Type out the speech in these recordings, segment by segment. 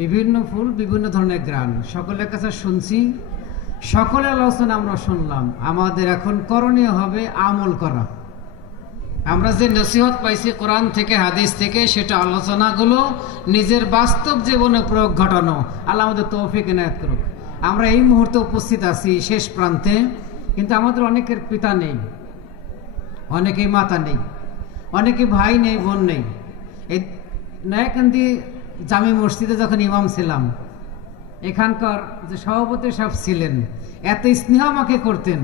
বিভিন্ন ফুল, বিভিন্ন ধরনের গ্রান, সকলের কাছে শুনছি, সকলের আলোচনা আমরা শুনলাম। আমাদের এখন করণীয় হবে আমল করা। আমরা যে নসিহত পাইছি কোরআন থেকে, হাদিস থেকে, সেটা আলোচনাগুলো নিজের বাস্তব জীবনে প্রয়োগ ঘটানো। আল্লাহ আমাদের তৌফিক এনায়েত করুক। আমরা এই মুহূর্তে উপস্থিত আছি শেষ প্রান্তে, কিন্তু আমাদের অনেকের পিতা নেই, অনেকেই মাতা নেই, অনেকে ভাই নেই, বোন নেই। এই নয়াকান্দি জামি মসজিদে যখন ইমাম ছিলাম, এখানকার যে সভাপতি সাহেব ছিলেন, এত স্নেহ আমাকে করতেন।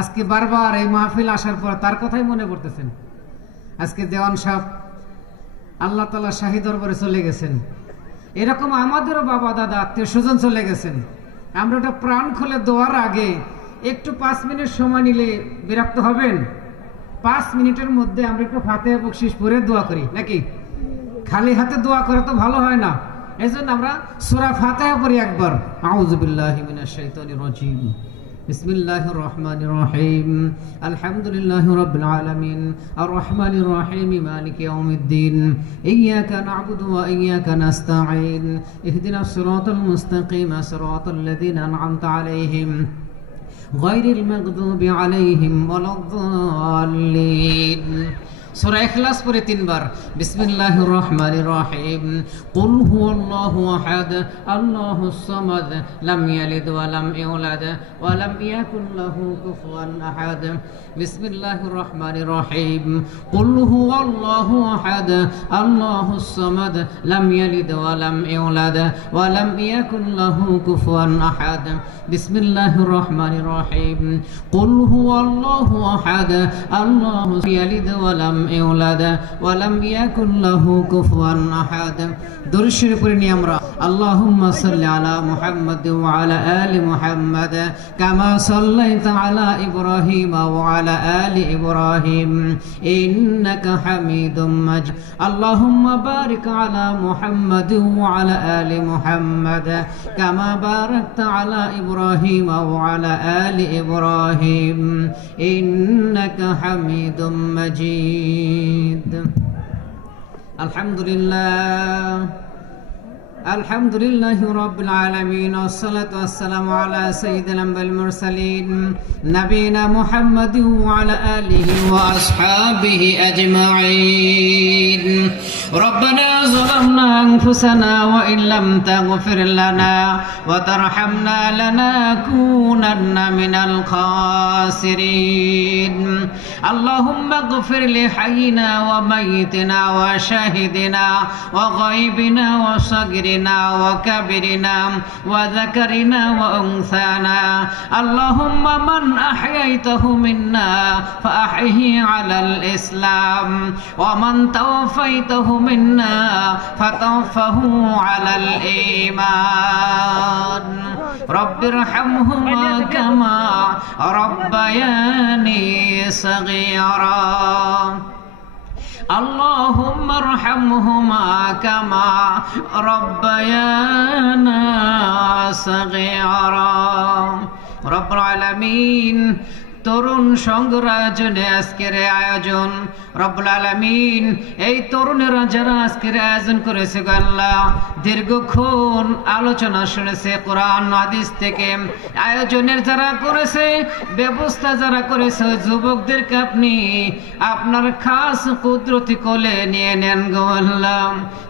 আজকে বারবার এই মাহফিল আসার পর তার কথাই মনে পড়তেছেন। আজকে দেওয়ান সাহেব আল্লাহ তাআলা শাহী দরবারে চলে গেছেন। এরকম আমাদেরও বাবা দাদা আত্মীয় স্বজন চলে গেছেন। আমরা ওটা প্রাণ খুলে দোয়ার আগে একটু 5 মিনিট সময় নিলে বিরক্ত হবেন? 5 মিনিটের মধ্যে আমরা একটু ফাতিহা বকশিশ পড়ে দোয়া করি নাকি? খালি হাতে দোয়া করে তো ভালো হয় না। এই জন্য আমরা সূরা ফাতিহা পড়ি একবার। আউযু বিল্লাহি মিনাশ শাইতানির রাজিম। বিসমিল্লাহির রহমানির রহিম। আলহামদুলিল্লাহি রাব্বিল আলামিন আর রহমানির রহিম মালিকি ইয়াউমিদ্দিন। ইয়্যাকা না'বুদু ওয়া ইয়্যাকা নাস্তাঈন। ইহদিনাস সিরাতাল মুস্তাকিম সিরাতাল লাযীনা আন'আমতা আলাইহিম গায়রিল মাগদুবি আলাইহিম ওয়ালাদ-দাল্লিন। সূরা ইখলাস পড়ে 3 বার। বিসমিল্লাহির রহমানির রহিম। কুল হুয়াল্লাহু আহাদ আল্লাহুস সামাদ লাম ইয়ালিদ ওয়া লাম ইউলাদ ওয়া লাম ইয়াকুল লাহু কুফুয়ান আহাদ। বিসমিল্লাহির রহমানির রহিম। কুল হুয়াল্লাহু আহাদ আল্লাহুস সামাদ লাম ইয়ালিদ ওয়া লাম ইউলাদ ওয়া লাম ইয়াকুল লাহু কুফুয়ান আহাদ। বিসমিল্লাহির রহমানির রহিম। কুল হুয়াল্লাহু আহাদ আল্লাহু ইয়ালিদ ওয়া লাম ইউলাদ ওয়া লাম ইয়াকুল লাহু কুফুয়ান আহাদ। দরুদ শরীফ পড়ে নি আমরা। আল্লাহুম্মা সাল্লি আলা মুহাম্মাদ ওয়া আলা আলি মুহাম্মাদ কামা সাল্লাইতা আলা ইব্রাহিম ওয়া আলা আলি ইব্রাহিম ইন্নাকা হামিদুম মাজিদ। আল্লাহুম্মা বারিক আলা মুহাম্মাদ ওয়া আলা আলি মুহাম্মাদ কামা বারাকতা আলা ইব্রাহিম ওয়া আলা আলি ইব্রাহিম ইন্নাকা হামিদুম মাজিদ। আলহামদুলিল্লাহ আলহামদুলিল্লাহি রাব্বিল আলামিন ওয়াসসালাতু ওয়াসসালামু আলা সাইয়্যিদিল আমবিয়াল মুরসালিন নবিয়িনা মুহাম্মাদিন ওয়া আলা আলিহি ওয়া আসহাবিহি আজমাইন। রব্বানা যালামনা আনফুসানা ওয়া ইল্লাম তাগফির লানা ওয়া তারহামনা লানাকুনান্না মিনাল খাসিরিন। আল্লাহুম্মা ইগফির লিহাইয়িনা ওয়া মাইয়িতিনা ওয়া শাহিদিনা ওয়া গায়বিনা ওয়া সাগিরিনা وكبرنا وذكرنا وأنثانا. اللهم من أحييته منا فأحيه على الإسلام ومن توفيته منا فتوفه على الإيمان. رب ارحمهما كما ربياني صغيرا. اللهم ارحمهما كما ربيانا صغيرا. رب العالمين তরুণ সংগ্রাজনে আজকের আয়োজন। রব্বুল আলামিন এই তরুণেরা যারা আজকের আয়োজন করেছে আল্লাহ, দীর্ঘক্ষণ আলোচনা শুনেছে কোরআন হাদিস থেকে, আয়োজনের যারা করেছে, ব্যবস্থা যারা করেছে, ওই যুবকদেরকে আপনি আপনার খাস কুদরতি কোলে নিয়ে নেন গো আল্লাহ।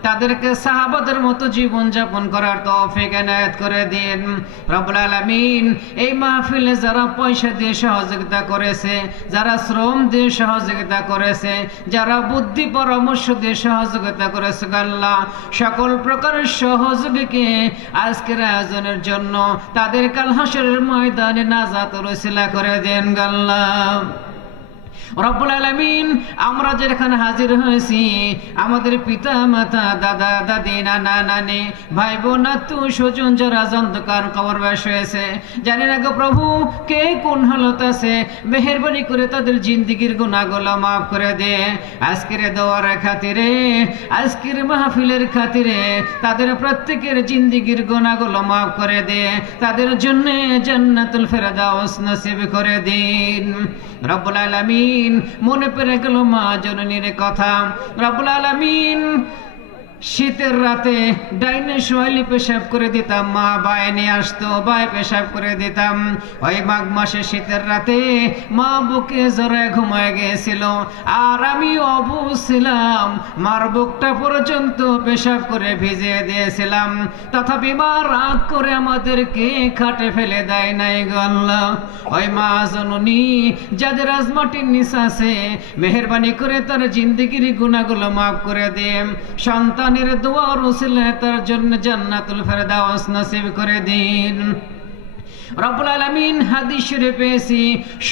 তাদেরকে সাহাবাদের মতো জীবন যাপন করার তৌফিক এনায়েত করে দিন রব্বুল আলামিন। এই মাহফিলে যারা পয়সা দিয়ে সহযোগিতা করেছে, যারা শ্রম দিয়ে সহযোগিতা করেছে, যারা বুদ্ধি পরামর্শ দিয়ে সহযোগিতা করেছে আল্লাহ, সকল প্রকারের সহযোগীকে আজকের আয়োজনের জন্য তাদের কাল হাসরের ময়দানে নাজাতের ওসিলা করে দেন আল্লাহ। রব্বুল আলামিন আমরা যেখানে হাজির হয়েছি, আমাদের পিতা মাতা, দাদা দাদি, নানা নানি, ভাই বোন, আত্মীয় স্বজন যারা অন্ধকার কবরবাস হয়েছে, জানি না গো প্রভু কে কোন হালত আছে, মেহেরবানি করে তাদের জিন্দেগির গুনাহগুলো মাফ করে দে। আজকের দোয়ার খাতিরে, আজকের মাহফিলের খাতিরে তাদের প্রত্যেকের জিন্দেগির গুনাহগুলো মাফ করে দে, তাদের জন্য জান্নাতুল ফেরদাউস নসিব করে দিন রব্বুল আলামিন। মনে পড়ে গেল মা জননীর কথা। রব্বুল আলামিন শীতের রাতে ডাইনে শোয়ালি পেশাব করে দিতাম, মা বায় নিয়ে আসতো, বায় পেশাব করে দিতাম। ওই মাঘ মাসে শীতের রাতে মা বুকে জড়ে ঘুমায় গিয়েছিল, আর আমি অবুঝ ছিলাম, মার বুকটা পর্যন্ত পেশাব করে ভিজিয়ে দিয়েছিলাম। তথাপি মা রাগ করে আমাদেরকে খাটে ফেলে দেয় নাই গো আল্লাহ। ওই মা জননী যাদের আজ মাটির নিচে আছে, মেহেরবানি করে তার জিন্দেগির গুনাহগুলো মাফ করে দিন। সন্তানের দোয়ার উসিলায় তার জন্য জান্নাতুল ফেরদাউস নসিব করে দিন। রব্বুল আলামিন হাদিস শরীফে পেয়েছি,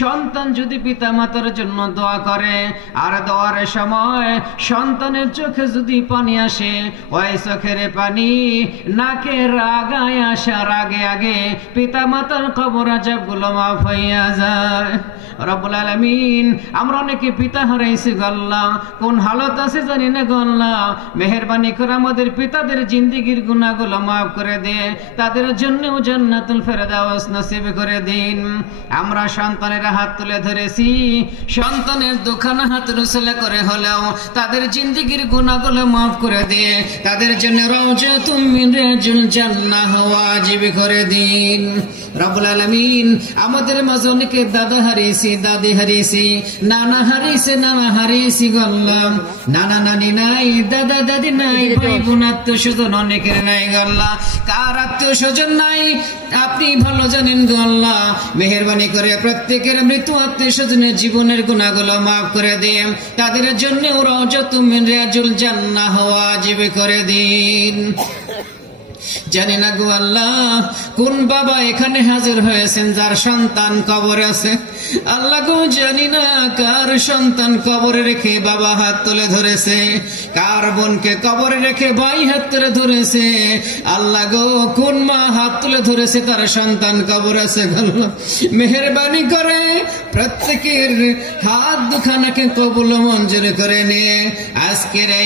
সন্তান যদি পিতা মাতার জন্য দোয়া করে আর দোয়ার সময় সন্তানের চোখে যদি পানি আসে, ওই চোখের পানি নাকের আগায় আসার আগে আগে পিতা মাতার কবর আযাবগুলো মাফ হইয়া যায়। রব্বুল আলামিন আমরা অনেকে পিতা হারাইছি গো আল্লাহ, কোন হালত আছে জানি না গো আল্লাহ। মেহেরবানি করে আমাদের পিতাদের জিন্দেগির গুনাহগুলো মাফ করে দে, তাদের জন্যও জান্নাতুল ফেরদাউস নসিব করে দিন। আমরা সন্তানের হাত তুলে ধরেছি, সন্তানের দুখানা হাত রুসলা করে হলেও তাদের জিন্দেগির গুনাহগুলো মাফ করে দিয়ে তাদের জন্য রাউজাতুম মিন রিয়াজিল জান্নাহ ওয়াজিব করে দিন। রব্বুল আলামিন আমাদের মাঝে অনেকে দাদা হারিয়েছি, দাদি হারিয়েছি, নানা হারিয়েছে, নানা হারিয়েছি গো আল্লাহ। নানা নানি নাই, দাদা দাদি নাই, ভাই বোন আত্মীয় স্বজন অনেকের নাই গো আল্লাহ। কার আত্মীয় স্বজন নাই আপনি ভালো জানেন গো আল্লাহ। মেহেরবানি করে প্রত্যেকের মৃত আত্মীয় স্বজনের জীবনের গুনাহগুলো মাফ করে দিন, তাদের জন্য রাউজাতুম মিন রিয়াজিল জান্নাহ ওয়াজিব করে দিন। জানি না গো আল্লাহ কোন বাবা এখানে হাজির হয়েছেন যার সন্তান কবরে আছে। আল্লাহ গো জানি না কার সন্তান কবরে রেখে বাবা হাত তুলে ধরেছে, কার বোনকে কবরে রেখে ভাই হাত তুলে ধরেছে। আল্লাহ গো কোন মা হাত তুলে ধরেছে তার সন্তান কবরে আছে। মেহেরবানি করে প্রত্যেকের হাত দুখানাকে কবুল মঞ্জুর করে নিয়ে আজকের এই